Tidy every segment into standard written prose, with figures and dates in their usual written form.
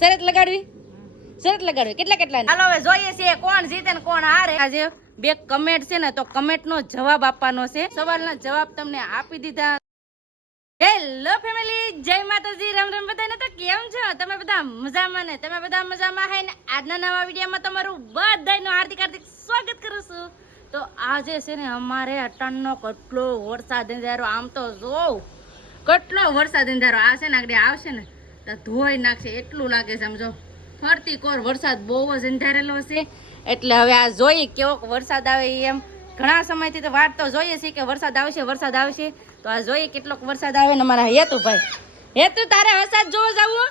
શરત લગાડવી કેટલા હાલો હવે જોઈએ છીએ કોણ જીતે ને કોણ હારે. આજે બે કમેન્ટ છે ને તો કમેન્ટ નો જવાબ આપવાનો છે. સવાલના જવાબ તમને આપી દીધા. હેલો ફેમિલી, જય માતાજી, રામ રામ બધાને. તો કેમ છો તમે બધા? મજામાં ને? તમે બધા મજામાં હે ને? આજના નવા વિડીયોમાં તમારું બધાનું હાર્દિક સ્વાગત કરું છું. તો આજે છે ને અમારે અટાણનો કેટલો વરસાદ અંધારો, આમ તો જોઉં કેટલો વરસાદ અંધારો. આ છે ને આગળ આવશે ને તો ધોઈ નાખશે એટલું લાગે છે. આમ જો ફરતી કોર વરસાદ બહુ જ અંધારેલો છે. એટલે હવે આ જોઈએ કેવો વરસાદ આવે. એમ ઘણા સમયથી તો વાત તો જોઈએ છે કે વરસાદ આવશે. તો આ જોઈએ કેટલોક વરસાદ આવે ને. મારા હેતુ તારે વરસાદ જોવા જવું?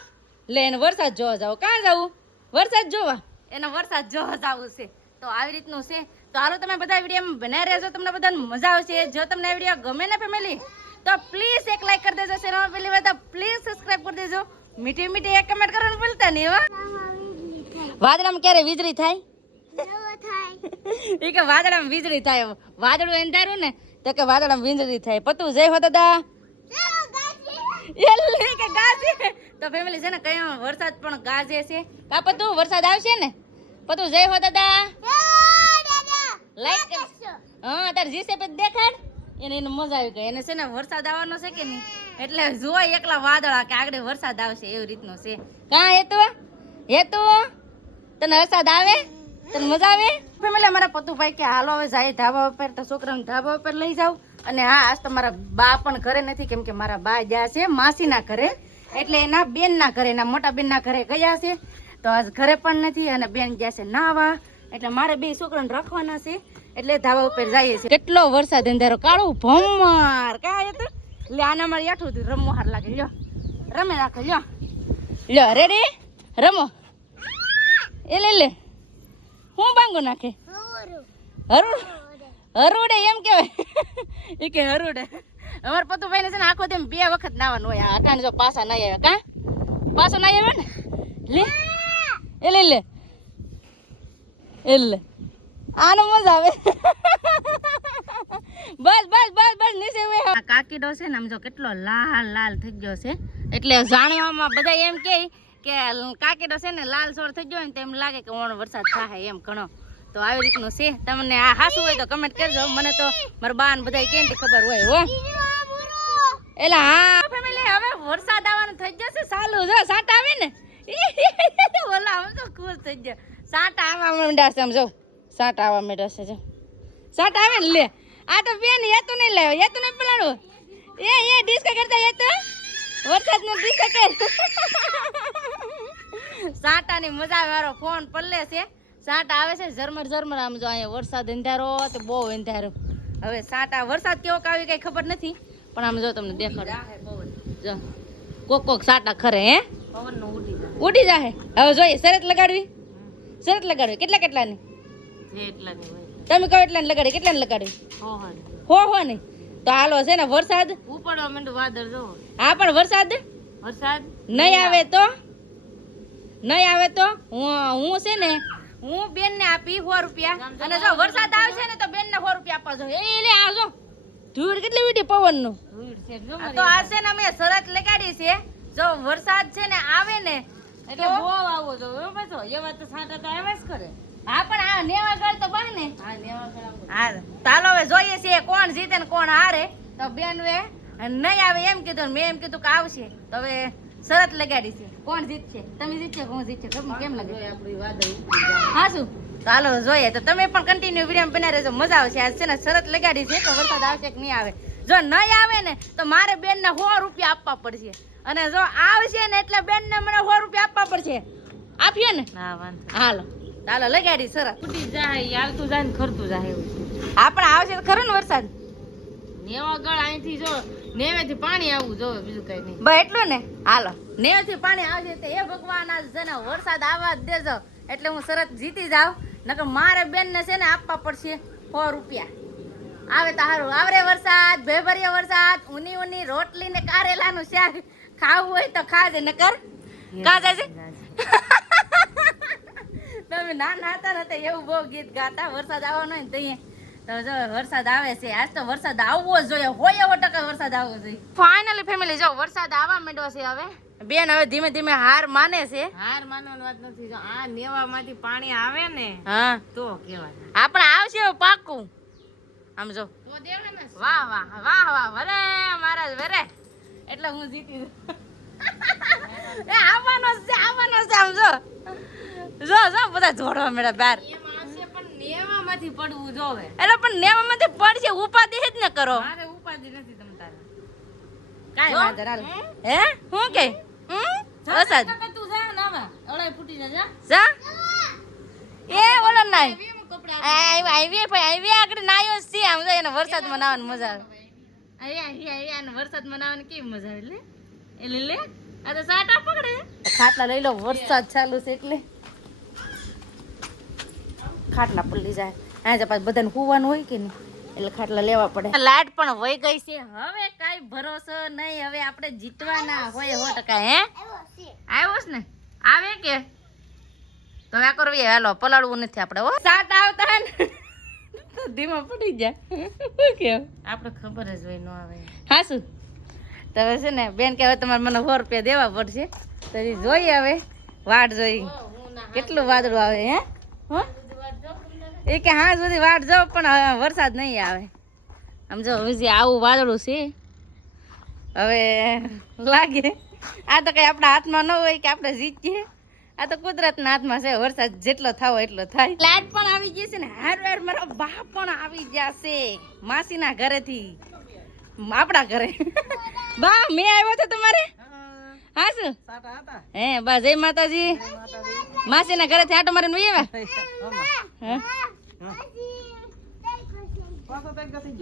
લે એને વરસાદ જોવા જાવ. ક્યાં જવું? વરસાદ જોવા. એને વરસાદ જોવા જવું છે. તો આવી રીતનું છે. તો હાલો તમે બધા વિડીયોમાં બને રહેજો, તમને બધાને મજા આવશે. જો તમને આ વિડીયો ગમે ને ફેમિલી તો પ્લીઝ એક લાઈક કરી દેજો. ચેનલ પહેલી વાર તો પ્લીઝ સબસ્ક્રાઇબ કરી દેજો. મીઠી મીઠી એક કમેન્ટ કરવાનું ભૂલતા નહીં. વાદળામાં ક્યારે વીજળી થાય? એ કે વાદળામાં વીજળી થાય. વાદળું અંધારું ને તો કે વાદળામાં વીજળી થાય. પતું જય હો દાદા. કે ગાજે. તો ફેમિલી છે ને કયો વરસાદ પણ ગાજે છે. કા પતું વરસાદ આવશે ને? પતું જય હો દાદા. લાઈક હા તાર જીસે પે દેખાડ. એને મજા આવી ગઈ. એને છે ને વરસાદ આવવાનો છે કે નહીં એટલે જોઈ એકલા વાદળા કે આગળ વરસાદ આવશે એવી રીતનું છે. કા હેતુ તને વરસાદ આવે? તને મજા આવે? ફેમિલી અમારા પતુભાઈ કે હાલો હવે જાય ધાબા ઉપર. તો છોકરાને ધાબા ઉપર લઈ જાવ. અને હા આજ તો મારા બા પણ ઘરે નથી, કેમ કે મારા બા ગયા છે માસીના ઘરે, એટલે એના બેનના ઘરે, એના મોટા બેનના ઘરે ગયા છે. તો આજ ઘરે પણ નથી અને બેન ગયા છે નાવા, એટલે મારે બે છોકરાને રાખવાના છે. એટલે ધાબા ઉપર જઈએ છીએ. કેટલો વરસાદ અંધારો, કાળું ભમર. કાંઈ હતું એટલે આના મારે આઠું હતું રમવા હાર લાગે. લ્યો રમે રાખો. લ્યો રેડી રમો. એ લે હું બાંગો નાખે હરુડે એમ કેવાય. એ કે હરુડે. અમારે પતુભાઈ ને છે ને આખો તેમ 2 વખત નાવાનું હોય. અટાણે જો પાછા નહીં આવે. કા પાછો નહીં આવે ને લે એટલે આનો મજા આવે. બસ નીચે કાકીડો છે ને આમ જો કેટલો લાલ થઈ ગયો છે. એટલે જાણવામાં બધા એમ કે કાકીડો છે ને લાલ સોળ થઈ ગયો ને તેમ લાગે કે ઓણ વરસાદ થાય એમ ઘણો. તો આવી રીતનું છે. તમને આ હાસું હોય તો કમેન્ટ કરજો. મને તો મારા બા ને બધા કેમ ખબર હોય હો. એલા હા ફેમિલી હવે વરસાદ આવવાનું થઈ જશે ચાલુ. જો સાટા આવે ને ઓલા આમ તો ખુશ થઈ ગયો. સાટા આવવા માંડ્યા છે. આમ જો સાટા આવવા માંડ્યા છે. જો સાટા આવે ને લે. આ તો બેન હેતુ નહીં લાવ્યો. હેતુ નહીં પલાડવું. એ ડિસ્કો કરતા હેતુ વરસાદ નો ડિસ્કો કર. સાટાની મજા મારો ફોન પલ્લે છે. સાટા આવે છે ઝરમર. આમ જો અહીંયા વરસાદ અંધારો તો બહુ અંધારો. હવે સાટા વરસાદ કેવો આવી કઈ ખબર નથી, પણ આમ જો તમને દેખાડો. જો કોક સાટા ખરે હે ઉડી જાય. હવે જોઈએ શરત લગાડવી કેટલાની? તમે કહો એટલાને લગાડી. કેટલાને લગાડવી? હો નહીં તો હાલો છે ને વરસાદ ઉપડવા માંડ્યું વાદળ જો. હા પણ વરસાદ નહીં આવે તો હું છે ને હું બેન ને આપી 100 રૂપિયા. અને જો વરસાદ આવશે ને તો બેન ને 100 રૂપિયા આપવા જોઈએ. એટલે આવજો ધૂળ કેટલી વીટી પવન નું. તો આ છે ને અમે શરત લગાડી છે. જો વરસાદ છે ને આવે ને એટલે બહુ આવો જો એવા તો સાટા તો આવે જ કરે. હા પણ આ નેવા ગળ તો બા ને. હા ચાલો હવે જોઈએ છે કોણ જીતે ને કોણ હારે. તો બેન વે નહીં આવે એમ કીધું, મેં એમ કીધું કે આવશે. તો હવે શરત લગાડી છે. કોણ જીતશે? તમે જીતશે કોણ જીતશે કેમ લાગે? આપણી વાદળ હા શું ચાલો જોઈએ. તો તમે પણ કન્ટિન્યુ વિડીયો બનાવી રહેજો, મજા આવશે. આજ છે ને શરત લગાડી છે કે વરસાદ આવશે કે નહીં આવે. જો નહીં આવે ને તો મારે બેન ને 100 રૂપિયા આપવા પડશે. અને જો આવશે ને એટલે બેન ને મને 100 રૂપિયા આપવા પડશે. આપ્યો ને? હાલો ચાલો લગાડી શરત. ફૂટી જાય હાલતું જાય ને ખરતું જાય એવું. હા પણ આવશે તો ખરો ને વરસાદ. નેવા ગળ અહીંથી જો નેવેથી પાણી આવવું જોવે, બીજું કઈ નહીં. બસ એટલું ને. હાલો નેવેથી પાણી આવશે તો એ ભગવાન આજ છે ને વરસાદ આવવા જ દેજો એટલે હું શરત જીતી જાઉં. નકર મારે બેન ને છે ને આપવા પડશે 100 રૂપિયા. આવે તો સારું. આવરે વરસાદ ભેભરિયો વરસાદ. ઊની રોટલી ને કારેલાનું શાક ખાવું હોય તો ખાજે. નકર ખાજે છે. તમે નાના હતા ને તો એવું બહુ ગીત ગાતા. વરસાદ આવવાનો હોય ને તો જો વરસાદ આવે છે. આજ તો વરસાદ આવવો જ જોઈએ. હોય 100% વરસાદ આવવો જોઈએ. ફાઇનલી ફેમિલી જો વરસાદ આવવા માંડ્યો છે. હવે બેન હવે ધીમે ધીમે હાર માને છે. હાર માનવાની વાત નથી. જો આ નેવામાંથી પાણી આવે ને હા તો કહેવાય. આપણે આવશે હવે પાકું. આમ જો તો દેવાના છે. વાહ વાહ વાહ વાહ વરે મહારાજ વરે એટલે હું જીતી એ આવવાનો છે આમ જો જો જો બધા જોડવા મેળા બાર એમ આવશે પણ નેવામાંથી પડવું જોવે. એટલે પણ નેવામાંથી પડશે ઉપાધિ જ ન કરો. મારે ઉપાધિ નથી તમ તારે. કાઈ વાંધો હાલ હે હું કે વરસાદ તું જા નાવા ઓળાઈ ફૂટી જા જા એ ઓલો નાય એમ કપડા આવી આગળ નાયો છે આમ જો એને વરસાદમાં નાવાની મજા આવે. અહીંયા વરસાદમાં નાવાની કેવી મજા આવે એટલે લે આ તો સાટા પકડે ખાટલા લઈ લો વરસાદ ચાલુ છે એટલે ખાટલા પલળી જાય. અહીંયા પાછું બધાને હુવાનું હોય કે નહીં એટલે ખાટલા લેવા પડે. લાઈટ પણ વહી ગઈ છે. હવે કાઈ ભરોસો નહીં. હવે આપણે જીતવાના હોય 100%. હે આવ્યો છે ને આવે કે તો આ કરવી હાલો પલાળવું નથી આપણે હો. સાત આવતા ને તો ધીમા પડી જાય કેમ આપણે ખબર જ હોય ન આવે. હા શું તો હવે છે ને બેન કે હવે તમારે મને 100 રૂપિયા દેવા પડશે. તો એ જોઈએ હવે વાટ જોઈ કેટલું વાદળું આવે. હે હો એ કે હા સુધી વાટ જાવ પણ વરસાદ નહીં આવે. આમ જો હજી આવું વાદળું છે હવે લાગે આ તો કઈ આપણા હાથમાં ન હોય કે આપણે જીતીએ. આ તો કુદરતના હાથમાં છે. વરસાદ જેટલો થાવો એટલો થાય. લાઈટ પણ આવી ગઈ છે ને હાર મારા બા પણ આવી ગયા છે માસીના ઘરેથી આપણા ઘરે. બા મેં આવ્યો તો તમારે હા શું હે બા જય માતાજી. માસીના ઘરેથી આટો મારીને વહી આવ્યા.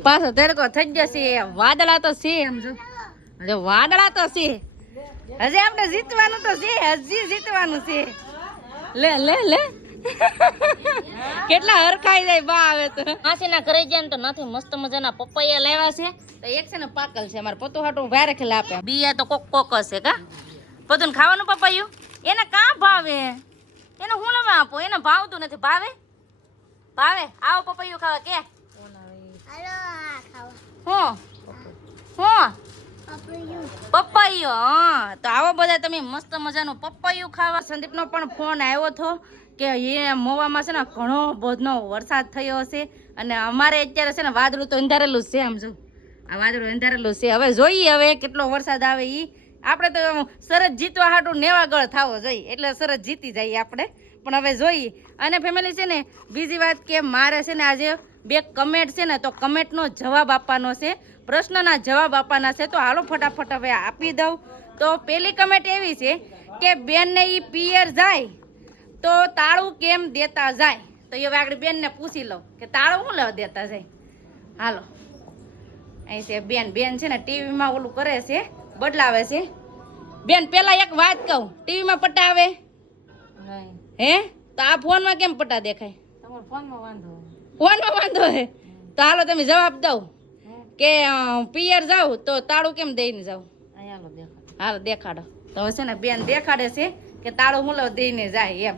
પાછો તડકો થઈ ગયો છે. વાદળા તો છે એમ જો વાદળા તો છે. હજી આપણે જીતવાનું તો છે. હજી જીતવાનું છે. લે લે લે કેટલા હરખાઈ જાય બા આવે તો. માસીના ઘરે જાય ને તો નથી મસ્ત મજાના પપૈયા લેવા છે. તો એક છે ને પાકલ છે મારે પતો હાટું ભારે ખેલ આપે. બીયા તો કોક હશે કા બધું ખાવાનું પપૈયું એને કાં ભાવે એને હું લેવા આપો. એને ભાવતું નથી. ભાવે આવો પપૈયું ખાવા કે પપૈયું. હા તો આવો બધા તમે મસ્ત મજાનું પપૈયું ખાવા. સંદીપનો પણ ફોન આવ્યો હતો કે એ મોવામાં છે ને ઘણો બધો વરસાદ થયો હશે અને અમારે અત્યારે છે ને વાદળું તો અંધારેલું જ છે. આમ જો આ વાદળું અંધારેલું છે. હવે જોઈએ હવે કેટલો વરસાદ આવે. આપણે તો સરસ જીતવા હાટું નેવાગળ થાવો જોઈએ એટલે સરસ જીતી જઈએ આપણે. પણ હવે જોઈએ. અને ફેમિલી છે ને બીજી વાત કે મારે છે ને આજે 2 કમેન્ટ છે ને તો કમેન્ટનો જવાબ આપવાનો છે. પ્રશ્નના જવાબ આપવાના છે. તો હાલો ફટાફટ હવે આપી દઉં. તો પહેલી કમેન્ટ એવી છે કે બેનને ઈ પિયર જાય તો તાળું કેમ દેતા જાય. તો હવે આગળ બેનને પૂછી લઉં કે તાળું શું લેવા દેતા જાય. હાલો અહીં છે બેન છે ને ટીવીમાં ઓલું કરે છે બદલાવે છે. બેન પેલા એક વાત કહું ટીવીમાં પટ્ટા આવે હે તો આ ફોનમાં કેમ પટ્ટા દેખાય. તમારા ફોનમાં વાંધો હે તો હાલો તમે જવાબ દઉં કે પિયર જાવ તો તાળું કેમ દઈને જાવ. હાલો દેખાડો. તો છે ને બેન દેખાડે છે કે તાળું મુલો દઈને જાય એમ.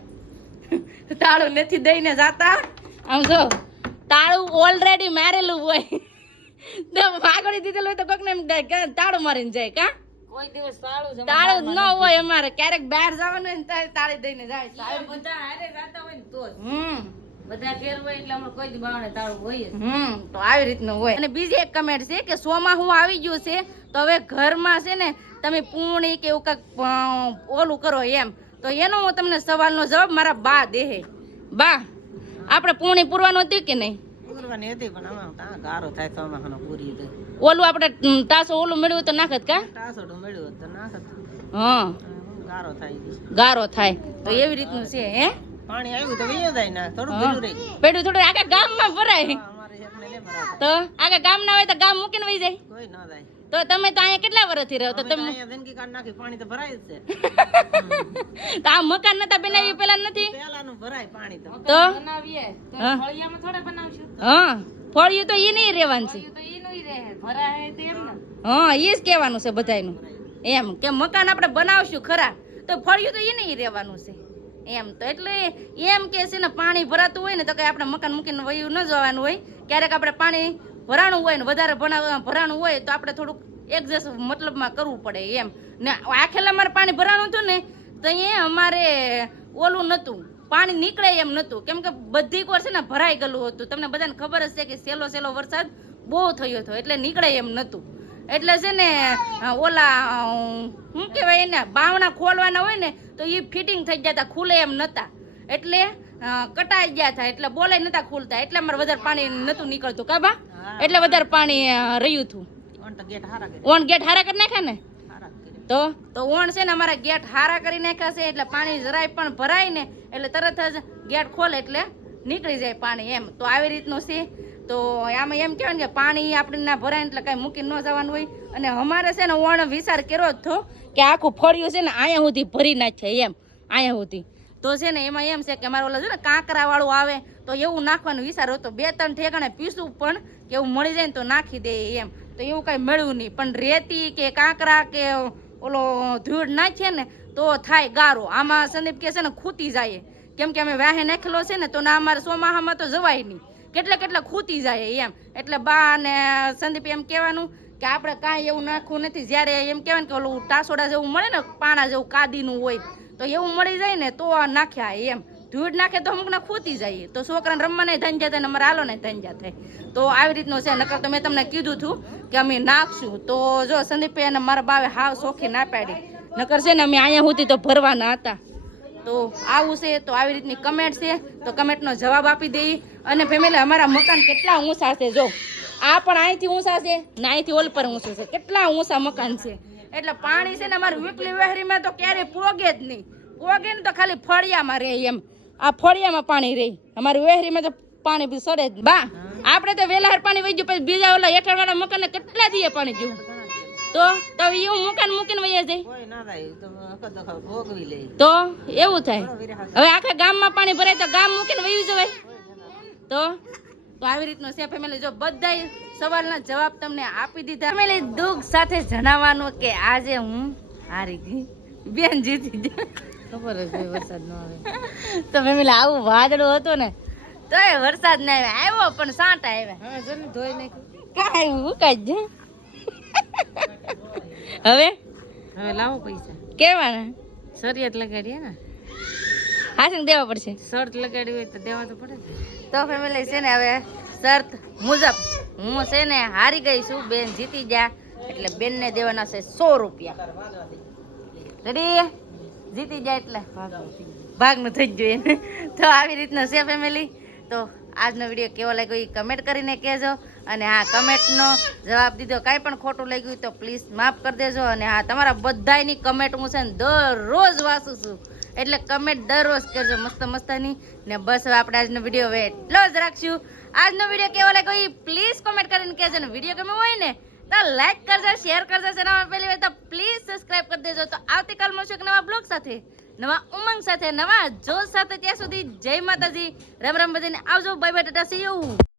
તાળું નથી દઈને જાતા. આમ જો તાળું ઓલરેડી મારેલું હોય તો આગળ દીધેલું હોય તો કોક ને તાળું મારીને જાય કા. કોઈ દિવસ તાળું ન હોય અમારે ક્યારેક બહાર જવાનું હોય ને ત્યારે તાળી દઈને જાય. બધા હારે જાતા હોય ને તો બધા ફેર હોય એટલે અમારે કોઈ દી બાવણે તાળું હોય જ. તો આવી રીતનું હોય. અને બીજી એક કમેન્ટ છે કે સોમાં હું આવી ગયું છે તો હવે ઘરમાં છે ને તમે પૂણી કે એવું કાંઈક ઓલું કરો એમ. તો એનો હું તમને સવાલનો જવાબ મારા બા દેહે. બા આપણે પૂણી પૂરવાનું હતું કે નહીં. પૂરવાની હતી પણ આમાં ગારો થાય તો આમાં પૂરી દે. ઓલું આપણે તાસો ઓલું મેળવ્યું તો નાખત કા તાસોડું મેળવ્યું તો નાખત. હા ગારો થાય તો એવી રીતનું છે. હે પાણી આવ્યું તો વયો જાય ના થોડું ભર્યું રહી. પેડું થોડું આખા ગામમાં ભરાય તો આખા ગામ ના હોય તો ગામ મૂકીને વહી જાય. કોઈ ના જાય. તો તમે તો અહીંયા કેટલા વર્ષથી રહો તો તમે જિંદગી કાઢ નાખી પાણી તો ભરાય જ છે. તો આ મકાન નતા બનાવી પેલા નથી પેલાનું ભરાય પાણી તો બનાવીએ તો ફળિયામાં થોડા બનાવશું. હા ફળિયું તો ઈ નહીં રહેવાનું છે. તો ઈ નહીં રહે ભરાય તેમ ને. હા ઈ જ કહેવાનું છે બધાયનું એમ કે મકાન આપણે બનાવશું ખરા તો ફળિયું તો ઈ નહીં રહેવાનું છે એમ. તો એટલે એમ કે છે ને પાણી ભરાતું હોય ને તો કઈ આપણે મકાન મૂકીને વયું ન જવાનું હોય. ક્યારેક આપણે પાણી ભરાણું હોય ને વધારે ભરાણું હોય તો આપણે થોડુંક એડજસ્ટ મતલબમાં કરવું પડે એમ. ને આખેલા અમારે પાણી ભરાવાનું હતું ને તો અહીંયા અમારે ઓલું નહોતું, પાણી નીકળે એમ નહોતું, કેમ કે બધી કોર છે ને ભરાઈ ગયેલું હતું. તમને બધાને ખબર જ છે કે સેલો વરસાદ બહુ થયો હતો એટલે નીકળે એમ નહોતું. એટલે છે ને ઓલા શું કહેવાય એને બાવણા ખોલવાના હોય ને તો એ ફિટિંગ થઈ જતા, ખુલે એમ નહોતા, એટલે કટાઈ ગયા હતા, એટલે બોલાય નહોતા ખુલતા, એટલે અમારે વધારે પાણી નહોતું નીકળતું કાબા, એટલે વધારે પાણી રહ્યું હતું. ઓન ગેટ હારા કરી નાખ્યા ને તો ઓણ છે ને અમારા ગેટ હારા કરી નાખ્યા છે, એટલે પાણી જરાય પણ ભરાય ને એટલે તરત જ ગેટ ખોલે એટલે નીકળી જાય પાણી એમ. તો આવી રીતનું છે. તો આમાં એમ કહેવાય ને કે પાણી આપણે ના ભરાય એટલે કાંઈ મૂકી ન જવાનું હોય. અને અમારે છે ને ઓણ વિચાર કર્યો જ હતો કે આખું ફળિયું છે ને અહીંયા સુધી ભરી નાખે એમ, અહીંયા સુધી. તો છે ને એમાં એમ છે કે અમારે ઓલા છે ને કાંકરા વાળું આવે તો એવું નાખવાનો વિચાર હતો. 2-3 ઠેકાણે પીસું પણ કે એવું મળી જાય ને તો નાખી દે એમ. તો એવું કાંઈ મળ્યું નહીં, પણ રેતી કે કાંકરા કે ઓલો ધૂળ નાખીએ ને તો થાય ગારો. આમાં સંદીપ કે છે ને ખૂતી જાય, કેમ કે અમે વાહે નાખેલો છે ને તો ના અમારે ચોમાહામાં તો જવાય નહીં, કેટલા ખૂતી જાય એમ. એટલે બા ને સંદીપ એમ કહેવાનું કે આપણે કાંઈ એવું નાખવું નથી. જ્યારે એમ કહેવાય ને કે ઓલું ટાસોડા જેવું મળે ને પાણા જેવું કાદીનું હોય તો એવું મળી જાય ને તો નાખ્યા એમ. ધૂળ નાખે તો અમુકને ખૂતી જાય તો છોકરાને રમવાને ધંજા થાય ને અમારે હાલો ને ધંજા થાય. તો આવી રીતનું છે. નકર તો મેં તમને કીધું હતું કે અમે નાખશું. તો જો સંદીપે અને મારા બાવે હાવ સોખી ના પાડી, નકર છે ને અમે અહીંયા સુધી તો ભરવાના હતા. તો આવું છે. તો આવી રીતની કમેન્ટ છે તો કમેન્ટનો જવાબ આપી દઈએ. અને ફેમિલી અમારા મકાન કેટલા ઊંચા છે, જો આ પણ અહીંથી ઊંચા છે ને અહીંથી ઓલ પર ઊંચું છે, કેટલા ઊંચા મકાન છે. એટલે પાણી છે ને અમારી વીકલી વહેરીમાં તો ક્યારેય પોગે જ નહીં, પોગે ને તો ખાલી ફળિયામાં રહે એમ. આ ફળિયામાં પાણી રહે, અમારી વહેરીમાં તો પાણી બી સડે જ. બા આપણે તો વેલા પાણી વહી ગયું, પછી બીજા ઓલા હેઠળવાળા મકાનને કેટલા દીએ પાણી ગયું તો એવું મકાન મૂકીને વહી જાય તો એવું થાય. હવે આખા ગામમાં પાણી ભરાય તો ગામ મૂકીને વહી જવાય. તો આવી રીતનું છે ફેમિલી. જો બધા સવાલના જવાબ તમને આપી દીધા. ફેમિલી દુઃખ સાથે જણાવવાનું કે આજે હું હારી ગઈ, બેન જીતી ગઈ. ખબર જ હોય વરસાદ ન આવે તો ફેમિલી આવું વાદળું હતું ને તો એ વરસાદ ના આવ્યો પણ સાંટા આવ્યા. હવે જલ્દી ધોઈ નાખ્યું, કાંઈ ઉકાઈ જ. હવે લાવો પૈસા કેવાના શરિયાત લગાડીએ ને, હાસીને દેવા પડશે. શર્ટ લગાડી હોય તો દેવા તો પડે ને. તો ફેમિલી છે ને હવે શરત મુજબ હું છે ને હારી ગઈ છું, બેન જીતી ગયા એટલે બેનને દેવાના છે 100 રૂપિયા. રેડી? જીતી જાય એટલે ભાગનું થઈ જ જોઈએ. તો આવી રીતનું છે ફેમિલી. તો આજનો વિડીયો કેવો લાગ્યો એ કમેન્ટ કરીને કહેજો. અને હા, કમેન્ટનો જવાબ દીધો કાંઈ પણ ખોટું લાગ્યું તો પ્લીઝ માફ કરી દેજો. અને હા, તમારા બધાની કમેન્ટ હું છે ને દરરોજ વાંચું છું, એટલે કમેન્ટ દરરોજ કરજો મસ્ત મસ્તની. ને બસ હવે આપણે આજનો વિડીયો હવે એટલો જ રાખશું. આજનો વિડીયો કેવો લાગ્યો એ પ્લીઝ કમેન્ટ કરીને કહેજો. ને વિડીયો ગમ્યો હોય ને તો લાઈક કરજો, શેર કરજો. ચેનલમાં પહેલી વાર તો પ્લીઝ સબસ્ક્રાઇબ કરી દેજો. તો આવતીકાલ મળશું એક નવા બ્લોગ સાથે, નવા ઉમંગ સાથે, નવા જોશ સાથે. ત્યાં સુધી જય માતાજી, રામ રામ બધાને આવજો, bye bye, Tata, C you.